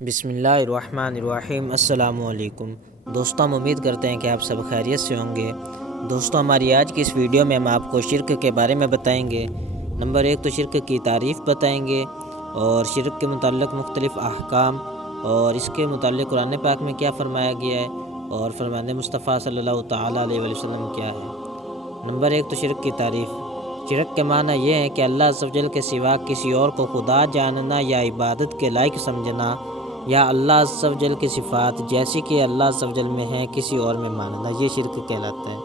بسم اللہ الرحمن الرحیم۔ السلام علیکم دوستوں، ہم امید کرتے ہیں کہ آپ سب خیریت سے ہوں گے۔ دوستوں، ہماری آج کی اس ویڈیو میں ہم آپ کو شرک کے بارے میں بتائیں گے۔ نمبر 1 تو شرک کی تعریف بتائیں گے اور شرک کے متعلق مختلف احکام اور اس کے متعلق قرآن پاک میں کیا فرمایا گیا ہے اور فرمان مصطفیٰ صلی اللہ تعالیٰ علیہ وسلم کیا ہے۔ نمبر 1 تو شرک کی تعریف۔ شرک کے معنی یہ ہے کہ اللہ عز و جل کے سوا کسی اور کو خدا جاننا یا عبادت کے لائق سمجھنا، یا اللہ عز و جل کی صفات جیسی کہ اللہ عز و جل میں ہیں کسی اور میں ماننا، یہ شرک کہلاتا ہے۔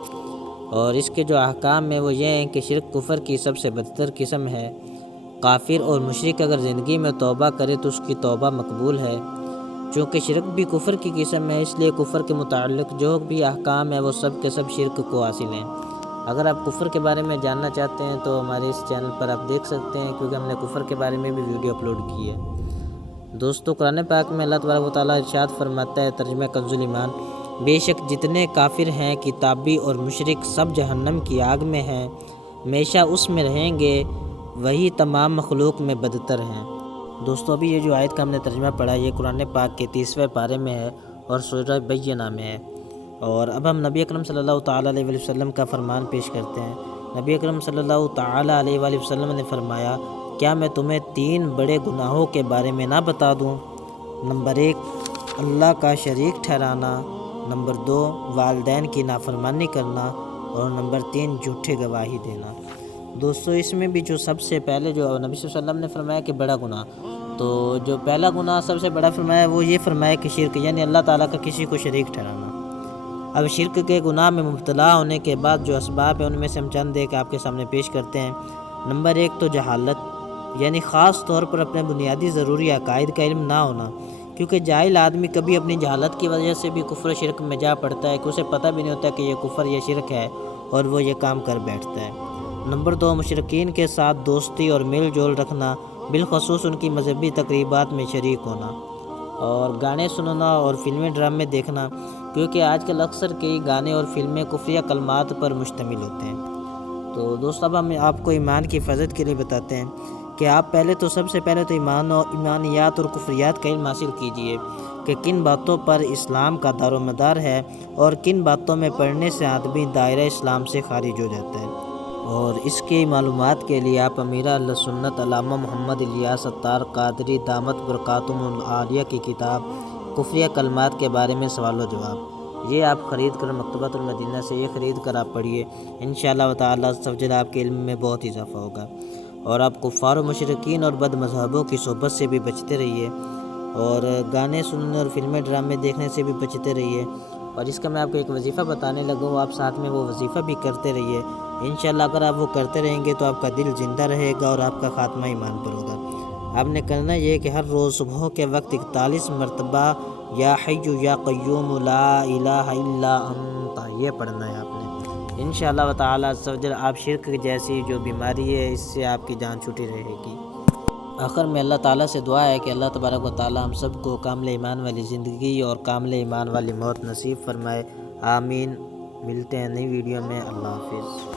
اور اس کے جو احکام ہیں وہ یہ ہیں کہ شرک کفر کی سب سے بدتر قسم ہے۔ کافر اور مشرک اگر زندگی میں توبہ کرے تو اس کی توبہ مقبول ہے۔ چونکہ شرک بھی کفر کی قسم ہے، اس لیے کفر کے متعلق جو بھی احکام ہیں وہ سب کے سب شرک کو حاصل ہیں۔ اگر آپ کفر کے بارے میں جاننا چاہتے ہیں تو ہمارے اس چینل پر آپ دیکھ سکتے ہیں، کیونکہ ہم نے کفر کے بارے میں بھی ویڈیو اپلوڈ کی ہے۔ دوستو، قرآن پاک میں اللہ تبارک و تعالیٰ ارشاد فرماتا ہے، ترجمہ کنز الایمان، بے شک جتنے کافر ہیں کتابی اور مشرک سب جہنم کی آگ میں ہیں، ہمیشہ اس میں رہیں گے، وہی تمام مخلوق میں بدتر ہیں۔ دوستو، ابھی یہ جو آیت کا ہم نے ترجمہ پڑھا یہ قرآن پاک کے 30ویں پارے میں ہے اور سورہ بینہ میں ہے۔ اور اب ہم نبی اکرم صلی اللہ تعالیٰ علیہ وسلم کا فرمان پیش کرتے ہیں۔ نبی اکرم صلی اللہ تعالیٰ علیہ وسلم نے فرمایا، کیا میں تمہیں 3 بڑے گناہوں کے بارے میں نہ بتا دوں؟ نمبر 1 اللہ کا شریک ٹھہرانا، نمبر 2 والدین کی نافرمانی کرنا، اور نمبر 3 جھوٹے گواہی دینا۔ دوستو، اس میں بھی جو سب سے پہلے جو نبی صلی اللہ علیہ وسلم نے فرمایا کہ بڑا گناہ، تو جو پہلا گناہ سب سے بڑا فرمایا وہ یہ فرمایا کہ شرک، یعنی اللہ تعالیٰ کا کسی کو شریک ٹھہرانا۔ اب شرک کے گناہ میں مبتلا ہونے کے بعد جو اسباب ہیں ان میں سے ہم چند ایک آپ کے سامنے پیش کرتے ہیں۔ نمبر 1 تو جہالت، یعنی خاص طور پر اپنے بنیادی ضروری عقائد کا علم نہ ہونا، کیونکہ جاہل آدمی کبھی اپنی جہالت کی وجہ سے بھی کفر و شرک میں جا پڑتا ہے کہ اسے پتہ بھی نہیں ہوتا کہ یہ کفر یا شرک ہے اور وہ یہ کام کر بیٹھتا ہے۔ نمبر 2 مشرکین کے ساتھ دوستی اور میل جول رکھنا، بالخصوص ان کی مذہبی تقریبات میں شریک ہونا، اور گانے سننا اور فلمیں ڈرامے دیکھنا، کیونکہ آج کل اکثر کئی گانے اور فلمیں کفریہ کلمات پر مشتمل ہوتے ہیں۔ تو دوستو، اب ہم آپ کو ایمان کی حفاظت کے لیے بتاتے ہیں کہ آپ سب سے پہلے تو ایمانیات اور کفریات کا علم حاصل کیجئے کہ کن باتوں پر اسلام کا دار و مدار ہے اور کن باتوں میں پڑھنے سے آدمی دائرہ اسلام سے خارج ہو جاتا ہے۔ اور اس کی معلومات کے لیے آپ امیر اہل سنت علامہ محمد الیاس عطار قادری دامت برکاتہم العالیہ کی کتاب کفریہ کلمات کے بارے میں سوال و جواب، یہ آپ خرید کر مکتبۃ المدینہ سے یہ خرید کر آپ پڑھیے، انشاءاللہ تعالیٰ سب آپ کے علم میں بہت اضافہ ہوگا۔ اور آپ کفار و مشرکین اور بد مذہبوں کی صحبت سے بھی بچتے رہیے، اور گانے سننے اور فلمیں ڈرامے دیکھنے سے بھی بچتے رہیے۔ اور اس کا میں آپ کو ایک وظیفہ بتانے لگا ہوں، آپ ساتھ میں وہ وظیفہ بھی کرتے رہیے۔ انشاءاللہ اگر آپ وہ کرتے رہیں گے تو آپ کا دل زندہ رہے گا اور آپ کا خاتمہ ایمان پر ہوگا۔ آپ نے کرنا یہ ہے کہ ہر روز صبح کے وقت 41 مرتبہ یا حی یا قیوم لا الہ الا انت یہ پڑھنا ہے آپ نے۔ انشاءاللہ تعالیٰ عز و جل آپ شرک جیسی جو بیماری ہے اس سے آپ کی جان چھوٹی رہے گی۔ آخر میں اللہ تعالیٰ سے دعا ہے کہ اللہ تبارک و تعالیٰ ہم سب کو کامل ایمان والی زندگی اور کامل ایمان والی موت نصیب فرمائے، آمین۔ ملتے ہیں نئی ویڈیو میں، اللہ حافظ۔